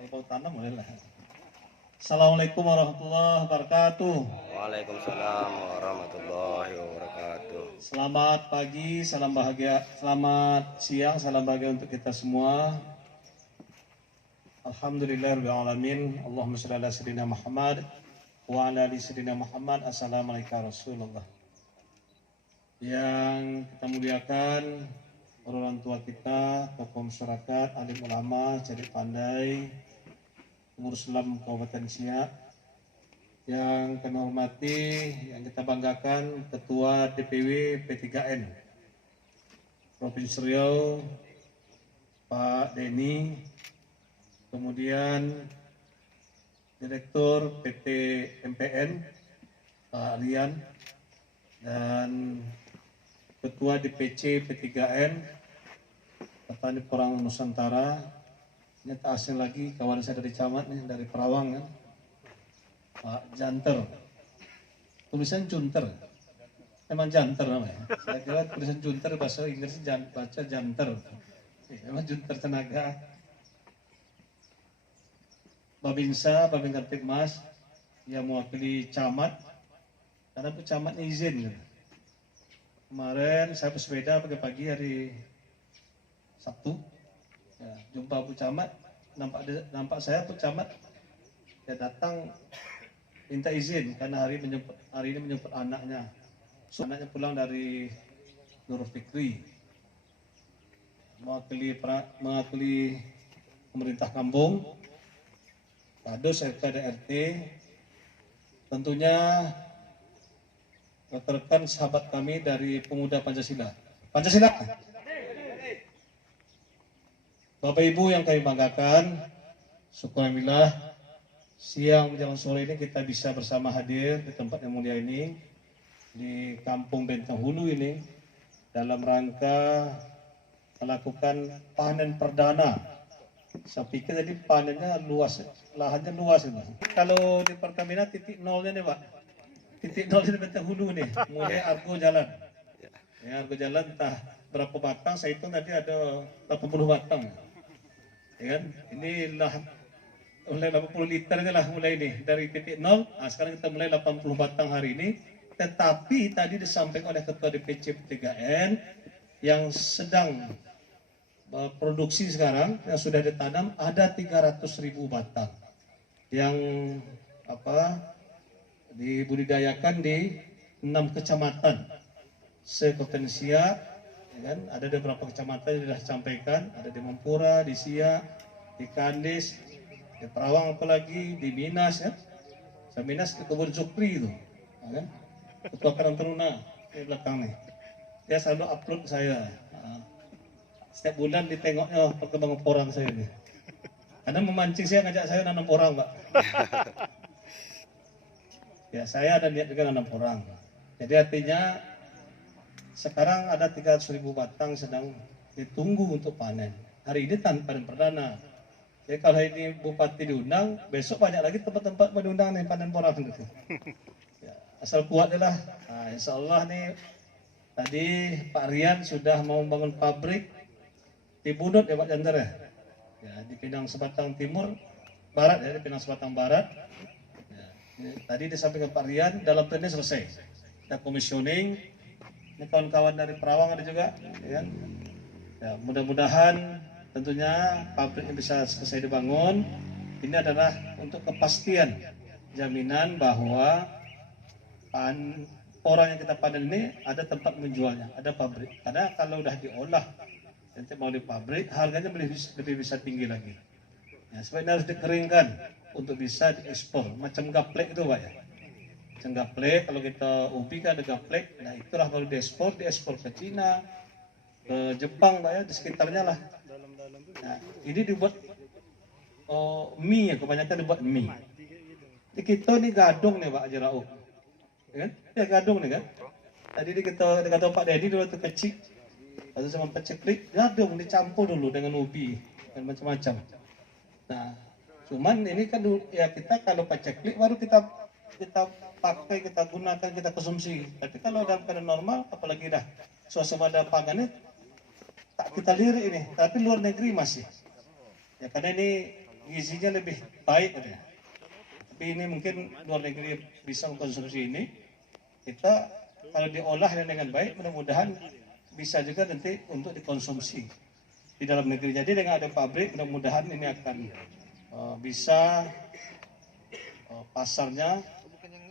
Kalau tanam boleh lah. Assalamualaikum warahmatullahi wabarakatuh. Waalaikumsalam warahmatullahi wabarakatuh. Selamat pagi, salam bahagia. Selamat siang, salam bahagia untuk kita semua. Alhamdulillahirrahmanirrahim. Allahumma sholli ala sayyidina Muhammad wa ala ali sayyidina Muhammad. Assalamualaikum Rasulullah. Yang kita muliakan orang tua kita, tokoh masyarakat, alim ulama, cerdik pandai, pengurus Islam Kabupaten Siak, yang kami hormati, yang kita banggakan Ketua DPW P3N Provinsi Riau, Pak Denny, kemudian Direktur PT MPN, Pak Rian, dan Ketua DPC P3N Petani Porang Nusantara. Ini tak asing lagi, kawan saya dari Camat nih, dari Perawang kan, Pak Janter. Tulisan Junter, emang Janter namanya. Saya kira tulisan Junter bahasa Inggris baca Janter. Emang Junter tenaga. Babinsa, Babin Kartipmas yang mewakili Camat, karena Bu Camat izin. Kemarin saya bersepeda pagi-pagi hari Sabtu. Ya, jumpa Bu Camat, nampak saya Bu Camat ya datang minta izin karena hari ini menyebut anaknya. So, anaknya pulang dari Nurul Fikri, mewakili pemerintah kampung, Kadus, RT, DRT, tentunya rekan-rekan sahabat kami dari Pemuda Pancasila. Pancasila. Bapak Ibu yang kami banggakan, syukurillah siang menjelang sore ini kita bisa bersama hadir di tempat yang mulia ini, di Kampung Bentang Hulu ini, dalam rangka melakukan panen perdana. Saya pikir tadi panennya luas, lahannya luas ini. Kalau di Pertamina titik nolnya nih Pak, titik nol di Bentang Hulu nih, mulai Argo Jalan. Ya, Argo Jalan entah berapa batang, saya hitung tadi ada 80 batang. Ya kan? Ini lahan mulai 80 liternya lah mulai ini dari titik nol. Nah, sekarang kita mulai 80 batang hari ini. Tetapi tadi disampaikan oleh Ketua DPC P3N yang sedang produksi sekarang yang sudah ditanam ada 300.000 batang yang dibudidayakan di 6 kecamatan se-Kabupaten Siak. Ya kan? Ada beberapa kecamatan yang sudah disampaikan, ada di Mempura, di Siak, di Kandis, di Perawang, apalagi di Minas ya. Saya Minas ke Kebun Zukri itu, ya kan? Ketua Karang Taruna di belakang nih. Dia selalu upload saya. Setiap bulan ditengoknya perkembangan porang saya ini. Karena memancing saya, ngajak saya nanam porang, Pak. Ya, saya ada niat juga nanam porang. Jadi artinya sekarang ada 300.000 batang sedang ditunggu untuk panen. Hari ini panen perdana. Jadi kalau ini Bupati diundang, besok banyak lagi tempat-tempat diundang nih panen porang gitu. Ya, asal kuat lah. Nah, insya Allah nih tadi Pak Rian sudah mau membangun pabrik di Bunut ya Pak Jantar ya. Ya, di Pinang Sebatang Timur, Barat ya, di Pinang Sebatang Barat. Ya, tadi disampaikan Pak Rian, dalam plannya selesai. Kita komisioning. Ini kawan-kawan dari Perawang ada juga, ya. Ya, mudah-mudahan tentunya pabriknya bisa selesai dibangun. Ini adalah untuk kepastian jaminan bahwa orang yang kita panen ini ada tempat menjualnya, ada pabrik. Karena kalau udah diolah nanti mau di pabrik, harganya lebih bisa tinggi lagi. Ya, sebenarnya harus dikeringkan untuk bisa diekspor, macam gaplek itu Pak ya. Macam gaplek, kalau kita ubi kan ada gaplek, nah itulah baru diekspor ke Cina, ke Jepang Pak ya, di sekitarnya lah. Nah, ini dibuat mie ya, kebanyakan dibuat mie. Di kita nih gadung nih Pak Haji Rauf, ya kan? Ya gadung nih kan. Tadi kita kata Pak Dedi dulu waktu kecil, atau sama peceklik, gadung dicampur dulu dengan ubi dan macam-macam. Nah, cuman ini kan ya kita kalau peceklik baru kita pakai, kita gunakan, kita konsumsi. Tapi kalau dalam keadaan normal, apalagi dah suasana pangannya tak kita lirik ini, tapi luar negeri masih. Ya karena ini gizinya lebih baik katanya. Tapi ini mungkin luar negeri bisa mengkonsumsi ini. Kita kalau diolah dengan baik, mudah-mudahan bisa juga nanti untuk dikonsumsi di dalam negeri. Jadi dengan ada pabrik, mudah-mudahan ini akan bisa pasarnya,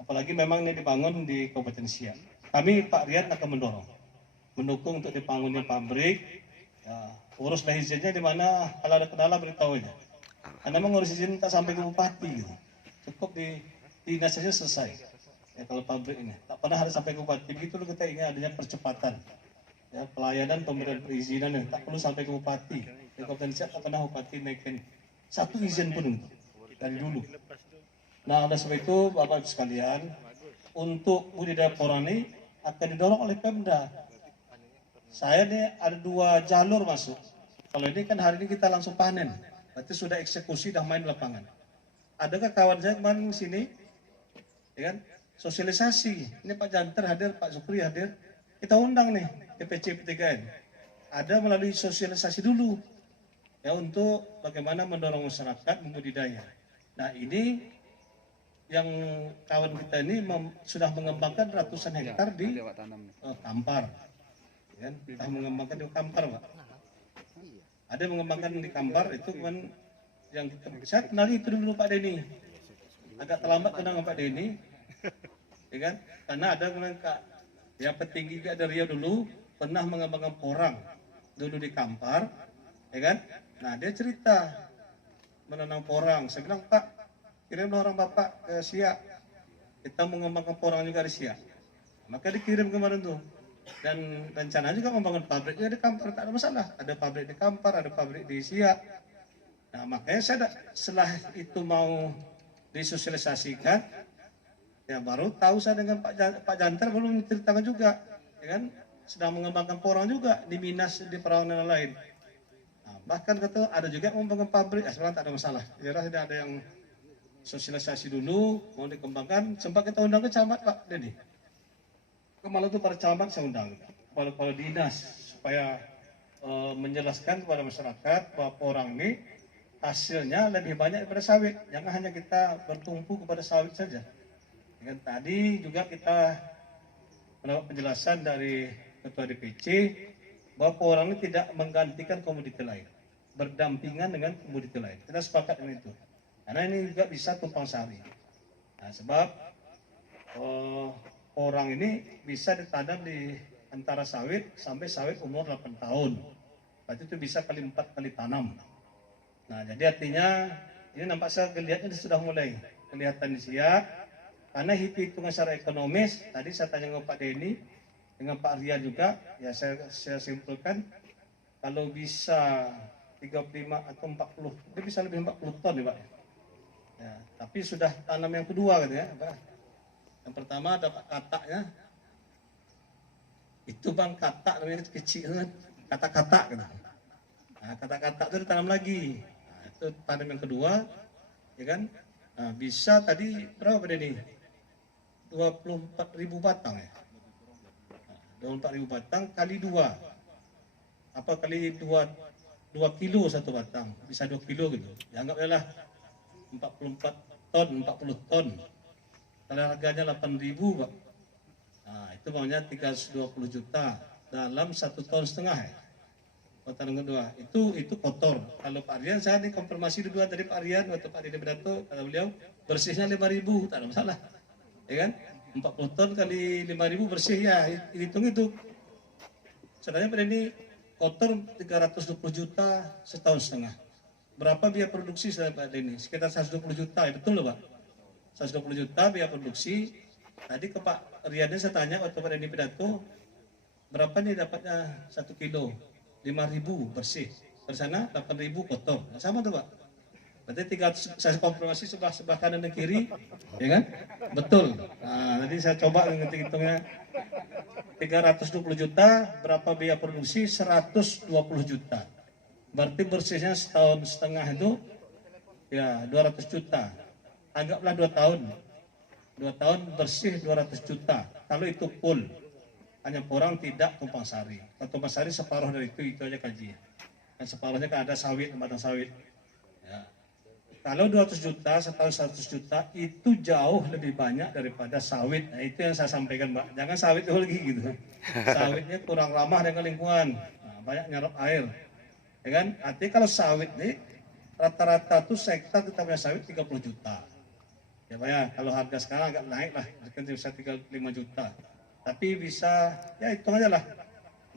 apalagi memang ini dibangun di Kabupaten Siak. Kami Pak Rian akan mendukung untuk dibangunnya pabrik. Ya, uruslah izinnya di mana, kalau ada kendala beritahu aja. Karena memang urus izin tak sampai ke bupati gitu. Cukup di dinas saja selesai. Ya kalau pabrik ini tak pernah harus sampai ke bupati. Begitu loh kita ingin adanya percepatan. Ya, pelayanan pemberian perizinan yang tak perlu sampai ke bupati. Di Kabupaten Siak tak pernah bupati naikin satu izin pun itu dari dulu. Nah, oleh sebab itu Bapak Ibu sekalian, untuk budidaya porang ini akan didorong oleh Pemda. Saya nih ada 2 jalur masuk. Kalau ini kan hari ini kita langsung panen, berarti sudah eksekusi, dah main lapangan. Adakah kawan saya kemarin di sini, ya kan? Sosialisasi. Ini Pak Janter hadir, Pak Sukri hadir. Kita undang nih DPC P3N. Ada melalui sosialisasi dulu, ya untuk bagaimana mendorong masyarakat membudidaya. Nah ini yang kawan kita ini sudah mengembangkan ratusan hektar di Kampar, ya kan? Sudah mengembangkan di Kampar, Pak. Ada yang mengembangkan di Kampar itu kan yang saya kenali itu dulu Pak Denny. Agak terlambat kenal Pak Denny, ya kan? Karena ada yang petinggi ada Rio dulu pernah mengembangkan porang dulu di Kampar, ya kan? Nah dia cerita menanam porang. Saya bilang Pak, kirimlah orang Bapak ke Siak. Kita mengembangkan porang juga di Siak. Maka dikirim kemarin tuh. Dan rencana juga membangun pabriknya di Kampar, tak ada masalah. Ada pabrik di Kampar, ada pabrik di Siak. Nah makanya saya setelah itu mau disosialisasikan, ya baru tahu saya dengan Pak Janter belum ceritakan juga, ya kan? Sedang mengembangkan porang juga di Minas, di Perawan dan lain. Nah, bahkan kata ada juga yang membangun pabrik, sebenarnya tak ada masalah. Ya sudah ada yang sosialisasi dulu, mau dikembangkan, sempat kita undang ke camat Pak Denny. Kemarin itu para camat saya undang, kepala dinas, supaya menjelaskan kepada masyarakat bahwa porang ini hasilnya lebih banyak daripada sawit. Jangan hanya kita bertumpu kepada sawit saja. Dan tadi juga kita mendapat penjelasan dari Ketua DPC bahwa porang ini tidak menggantikan komoditi lain, berdampingan dengan komoditi lain. Kita sepakat dengan itu. Karena ini juga bisa tumpang sari. Nah, sebab porang ini bisa ditanam di antara sawit sampai sawit umur 8 tahun. Berarti itu bisa kali 4 kali tanam. Nah, jadi artinya ini nampak saya kelihatannya sudah mulai kelihatan di Siak. Karena hitung-hitungan secara ekonomis, tadi saya tanya dengan Pak Denny, dengan Pak Rian juga, ya saya simpulkan, kalau bisa 35 atau 40, dia bisa lebih 40 ton ya Pak. Ya, tapi sudah tanam yang kedua gitu ya. Yang pertama dapat kataknya, itu bang katak namanya kecil kan, katak-katak gitu. Nah, katak-katak itu ditanam lagi. Nah, itu tanam yang kedua, ya kan? Nah, bisa tadi berapa Pak Denny? 24.000 batang ya. 24.000 batang kali 2. Apa kali 2 kilo satu batang, bisa 2 kilo gitu. Ya anggaplah 44 ton, 40 ton. Kalau harganya 8.000 Pak. Nah, itu maunya 320 juta dalam 1,5 ton ya. Tanam kedua, itu kotor. Kalau Pak Rian, saya dikonfirmasi duluan dari Pak Rian waktu Pak Didi Bedato, kata beliau bersihnya 5.000, tak ada masalah. Ya kan? 40 ton kali 5.000 bersih ya, hitung itu. Sebenarnya pada ini kotor 320 juta setahun setengah. Berapa biaya produksi saya Pak Denny? Sekitar 120 juta, ya betul loh Pak? 120 juta biaya produksi. Tadi ke Pak Rian saya tanya waktu Pak Denny Bedato, berapa nih dapatnya 1 kilo? 5.000 bersih. Di sana 8.000 kotor. Nah, sama tuh Pak. Berarti 300, saya konfirmasi sebelah kanan dan kiri, ya kan? Betul. Nah, nanti saya coba ngitung-hitungnya. 320 juta, berapa biaya produksi? 120 juta. Berarti bersihnya setahun setengah itu, ya 200 juta. Anggaplah 2 tahun. 2 tahun bersih 200 juta. Kalau itu full. Hanya porang tidak tumpang sari. Kalau tumpang sari separuh dari itu aja kaji. Dan separuhnya kan ada sawit, batang sawit. Ya. kalau 200 juta, setahun 100 juta, itu jauh lebih banyak daripada sawit. Nah, itu yang saya sampaikan, Mbak. Jangan sawit dulu lagi gitu. Sawitnya kurang ramah dengan lingkungan. Nah, banyak nyerap air. Ya kan? Artinya kalau sawit nih, rata-rata tuh sektor kita punya sawit 30 juta. Ya Pak ya, kalau harga sekarang agak naik lah, mungkin bisa 35 juta. Tapi bisa, ya hitung aja lah,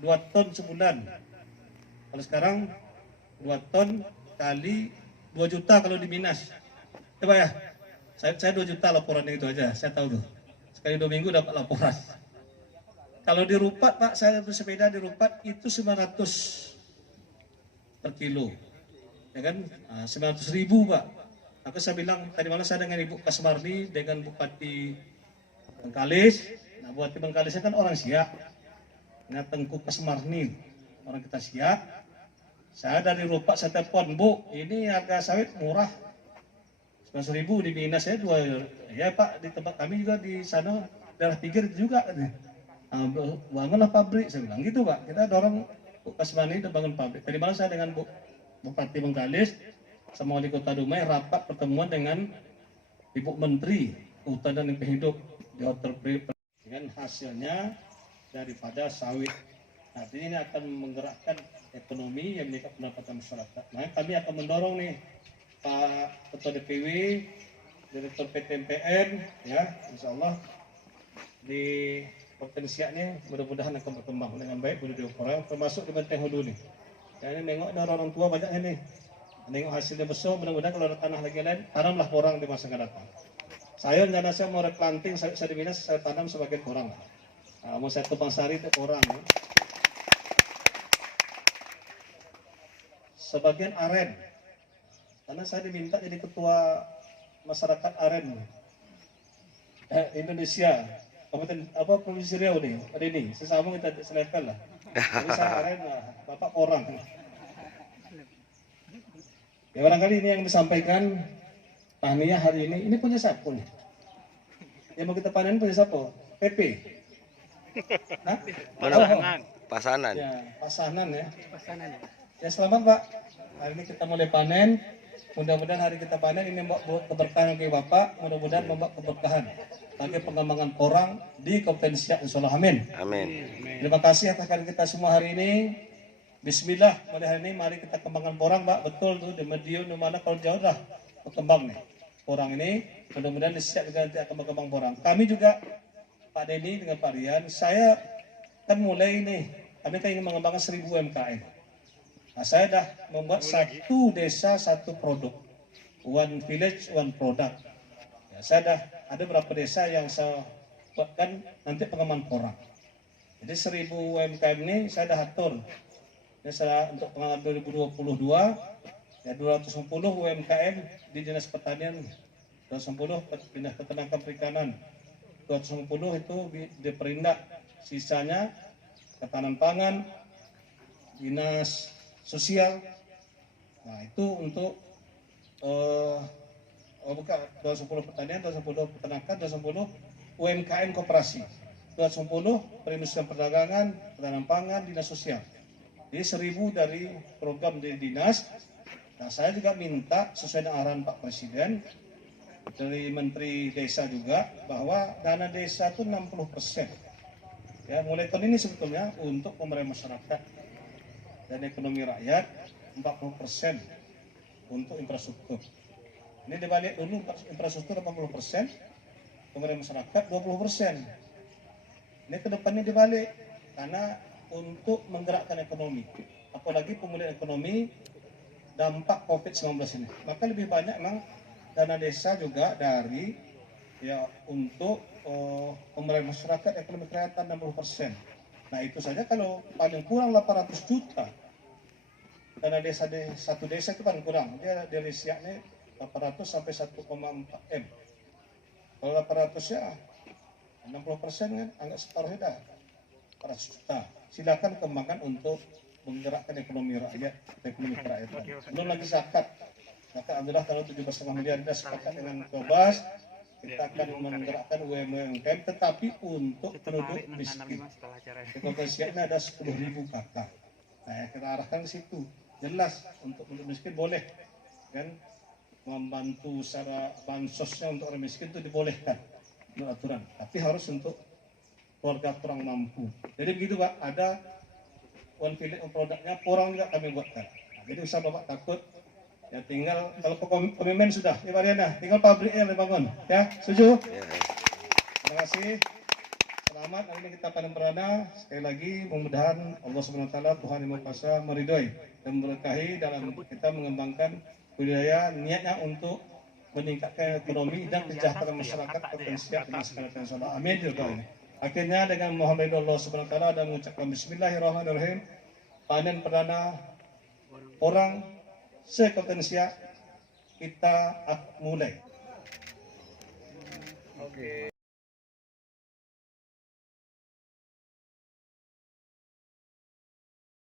2 ton sebulan. Kalau sekarang 2 ton kali 2 juta kalau di Minas. Ya Pak ya, saya 2 juta laporannya itu aja, saya tahu tuh. Sekali 2 minggu dapat laporan. Kalau di Rupat Pak, saya bersepeda di Rupat itu 900 per kilo. Ya kan, 900.000 Pak. Aku saya bilang, tadi malam saya dengan Ibu Kasmardi, dengan Bupati Bengkalis. Nah, Bupati Bengkalisnya kan orang Siak. Nah, Tengku Kasmardi, orang kita Siak. Saya dari Rupak, saya telepon, Bu, ini harga sawit murah. 900.000 di Minas ya, ya Pak, di tempat kami juga di sana, daerah pinggir juga. Nah, bangunlah pabrik, saya bilang gitu Pak. Kita dorong Bu Kasmardi dan bangun pabrik. Tadi malam saya dengan Bupati Bengkalis, sama Wali Kota Dumai rapat pertemuan dengan Ibu Menteri Kehutanan dan Lingkungan Hidup di Hotel dengan hasilnya daripada sawit. Artinya ini akan menggerakkan ekonomi yang meningkat pendapatan masyarakat. Nah, kami akan mendorong nih Pak Ketua DPW, Direktur PT MPN, ya, Insya Allah di potensinya mudah-mudahan akan berkembang dengan baik budaya orang, termasuk di Benteng Hulu nih. Ya, ini nengok ada orang tua banyak ini. Nengok hasilnya besar, mudah-mudahan kalau ada tanah lagi lain, tanamlah porang di masa akan datang. Saya rencana saya mau replanting, saya di Minas, saya tanam sebagai porang. Nah, mau saya tebang sari itu porang. Ya. Sebagian aren, karena saya diminta jadi ketua masyarakat aren Indonesia, Kabupaten Provinsi Riau nih, ada ini, sesama kita selevel lah. Jadi saya aren lah, Bapak porang. Ya barangkali ini yang disampaikan Tahniah hari ini punya siapa nih? Yang mau kita panen punya siapa? PP? Hah? Pasanan. Pasanan. Ya, pasanan ya. Ya selamat Pak. Hari ini kita mulai panen. Mudah-mudahan hari kita panen ini membawa keberkahan bagi Bapak. Mudah-mudahan membawa keberkahan bagi pengembangan porang di Kabupaten Siak. Insyaallah amin. Amin. Terima kasih atas kehadiran kita semua hari ini. Bismillah, mulai hari ini mari kita kembangkan porang, Pak. Betul tuh di Madiun, di mana kalau jauh dah berkembang nih. Porang ini, mudah-mudahan di Siak juga nanti akan berkembang porang. Kami juga, Pak Denny dengan Pak Rian, saya kan mulai nih, kami kan ingin mengembangkan 1000 UMKM. Nah, saya dah membuat satu desa, satu produk. One village, one product. Ya, saya dah ada beberapa desa yang saya buatkan nanti pengembangan porang. Jadi 1000 UMKM ini saya dah atur. Saya untuk pengembangan 2022 ya 210 UMKM di Dinas Pertanian, 210 Dinas Peternakan Perikanan, 210 itu di Perindak, sisanya Ketahanan Pangan, Dinas Sosial. Nah itu untuk bukan 210 pertanian, 210 peternakan, 210 UMKM koperasi, 210 perindustrian perdagangan, Ketahanan Pangan, Dinas Sosial. Jadi 1000 dari program dari dinas. Nah saya juga minta sesuai dengan arahan Pak Presiden dari Menteri Desa juga bahwa dana desa itu 60%. Ya mulai tahun ini sebetulnya untuk pemberdayaan masyarakat dan ekonomi rakyat 40% untuk infrastruktur. Ini dibalik dulu infrastruktur 80%, pemberdayaan masyarakat 20%. Ini kedepannya dibalik karena untuk menggerakkan ekonomi, apalagi pemulihan ekonomi dampak COVID-19 ini. Maka lebih banyak memang dana desa juga dari ya untuk pemberdayaan masyarakat ekonomi kerakyatan 60%. Nah itu saja kalau paling kurang 800 juta dana desa di satu desa itu paling kurang. Dia dari Siaknya 800 sampai 1,4 M. Kalau 800 ya 60% kan anggap separuhnya dah 400 juta. Silakan kembangkan untuk menggerakkan ekonomi rakyat, ekonomi kerakyatan. Belum lagi zakat. Zakat alhamdulillah kalau 17,5 miliar kita sepakat dengan Kobas, kita akan menggerakkan UMKM, tetapi untuk penduduk miskin. Di Kota Siak ini ada 10.000 kakak. Nah, kita arahkan ke situ. Jelas untuk penduduk miskin boleh, kan? membantu secara bansosnya untuk orang miskin itu dibolehkan menurut aturan, tapi harus untuk keluarga kurang mampu. Jadi begitu Pak, ada one village produknya porang juga kami buatkan. Nah, jadi usah Bapak takut. Ya tinggal kalau komitmen sudah, ya Pak Diana, tinggal pabriknya dibangun. Ya, setuju? Terima kasih. Selamat hari ini kita panen perdana. Sekali lagi mudah-mudahan Allah Subhanahu wa taala Tuhan Yang Maha Kuasa meridhoi dan memberkahi dalam kita mengembangkan budaya, niatnya untuk meningkatkan ekonomi dan kesejahteraan masyarakat potensial dengan segala nasional. Amin ya Tuhan. Akhirnya dengan mohon ridho Allah Subhanahu wa taala dan mengucapkan bismillahirrahmanirrahim, panen perdana orang sekompetensia kita mulai.